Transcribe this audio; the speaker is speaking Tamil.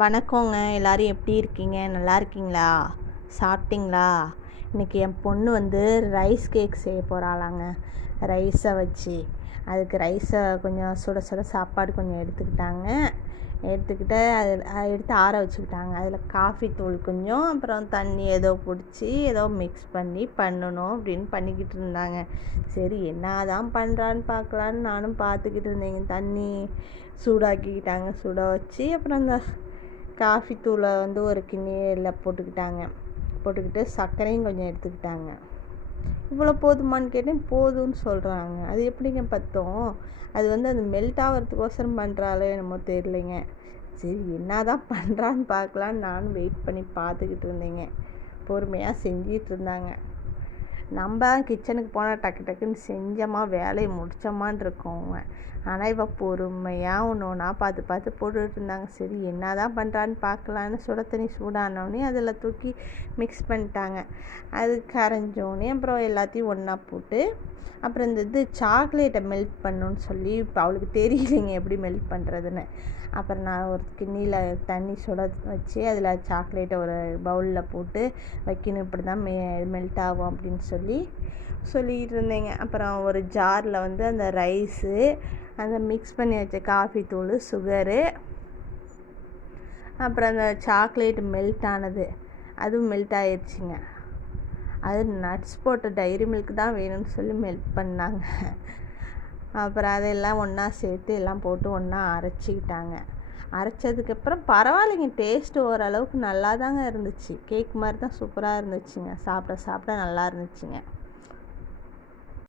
வணக்கங்க. எல்லாரும் எப்படி இருக்கீங்க? நல்லா இருக்கீங்களா? சாப்பிட்டீங்களா? இன்றைக்கி என் பொண்ணு வந்து ரைஸ் கேக் செய்ய போகிறாளாங்க. ரைஸை வச்சு அதுக்கு ரைஸை கொஞ்சம் சுட சுட சாப்பாடு கொஞ்சம் எடுத்துக்கிட்டு எடுத்து ஆற வச்சுக்கிட்டாங்க. அதில் காஃபி தூள் கொஞ்சம், அப்புறம் தண்ணி ஏதோ பிடிச்சி ஏதோ மிக்ஸ் பண்ணி பண்ணணும் அப்படின்னு பண்ணிக்கிட்டு இருந்தாங்க. சரி என்ன தான் பண்ணுறான்னு பார்க்கலான்னு நானும் பார்த்துக்கிட்டு இருந்தேங்க. தண்ணி சூடாக்கிக்கிட்டாங்க. சுட வச்சு அப்புறம் அந்த காஃபி தூளை வந்து ஒரு கிண்ணியில் போட்டுக்கிட்டு சர்க்கரையும் கொஞ்சம் எடுத்துக்கிட்டாங்க. இவ்வளோ போதுமான்னு கேட்டேன். போதும்னு சொல்கிறாங்க. அது எப்படிங்க பத்தும்? அது வந்து அது மெல்ட் ஆகிறதுக்கோசரம் பண்ணுறாளோ என்னமோ தெரியலைங்க. சரி என்ன தான் பண்ணுறான்னு பார்க்கலான்னு நானும் வெயிட் பண்ணி பார்த்துக்கிட்டு இருந்தேங்க. பொறுமையாக செஞ்சிகிட்டு இருந்தாங்க. நம்ம கிச்சனுக்கு போனால் டக்கு டக்குன்னு செஞ்சோமா வேலையை முடித்தோமான் இருக்கோங்க. ஆனால் இப்போ பொறுமையாக ஒன்று ஒன்றா பார்த்து போட்டுக்கிட்டு இருந்தாங்க. சரி என்ன தான் பண்ணுறான்னு பார்க்கலான்னு சுட தண்ணி சூடானோடனே அதில் தூக்கி மிக்ஸ் பண்ணிட்டாங்க. அது கரைஞ்சோடனே அப்புறம் எல்லாத்தையும் ஒன்றா போட்டு அப்புறம் இந்த சாக்லேட்டை மெல்ட் பண்ணணுன்னு சொல்லி இப்போ அவளுக்கு தெரியலைங்க எப்படி மெல்ட் பண்ணுறதுன்னு. அப்புறம் நான் ஒரு கிண்ணியில் தண்ணி சுட வச்சு அதில் சாக்லேட்டை ஒரு பவுலில் போட்டு வைக்கணும், இப்படி தான் மெல்ட் ஆகும் அப்படின்னு சொல்லிக்கிட்டு இருந்தேங்க. அப்புறம் ஒரு ஜாரில் வந்து அந்த ரைஸு, அந்த மிக்ஸ் பண்ணி வச்ச காஃபி தூள், சுகரு, அப்புறம் அந்த சாக்லேட் மெல்ட் ஆனது அதுவும் மெல்ட் ஆயிடுச்சுங்க. அது நட்ஸ் போட்ட டைரி மில்க் தான் வேணும்னு சொல்லி மெல்ட் பண்ணாங்க. அப்புறம் அதெல்லாம் ஒன்றா சேர்த்து எல்லாம் போட்டு ஒன்றா அரைச்சிக்கிட்டாங்க. அரைச்சதுக்கப்புறம் பரவாயில்லைங்க, டேஸ்ட்டு ஓரளவுக்கு நல்லா தாங்க இருந்துச்சு. கேக் மாதிரி தான் சூப்பராக இருந்துச்சுங்க. சாப்பிட நல்லா இருந்துச்சுங்க.